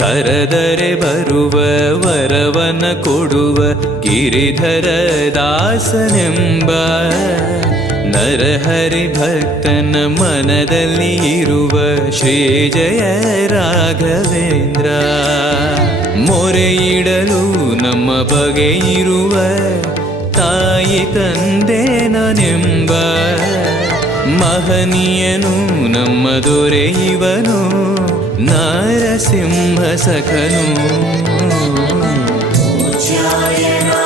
ಕರೆದರೆ ಬರುವ ವರವನ ಕೊಡುವ ಗಿರಿಧರ ದಾಸನೆಂಬ ನರಹರಿ ಭಕ್ತನ ಮನದಲ್ಲಿ ಇರುವ ಶ್ರೀ ಜಯ ರಾಘವೇಂದ್ರ. ಮೊರೆಯಿಡಲು ನಮ್ಮ ಬಗೆ ಇರುವ ತಾಯಿ ತಂದೆ ನಾನೆಂಬ ಮಹನೀಯನು ನಮ್ಮ ದೊರೆ ಇವನು ನರಸಿಂಹ ಸಖನು. पूज्याय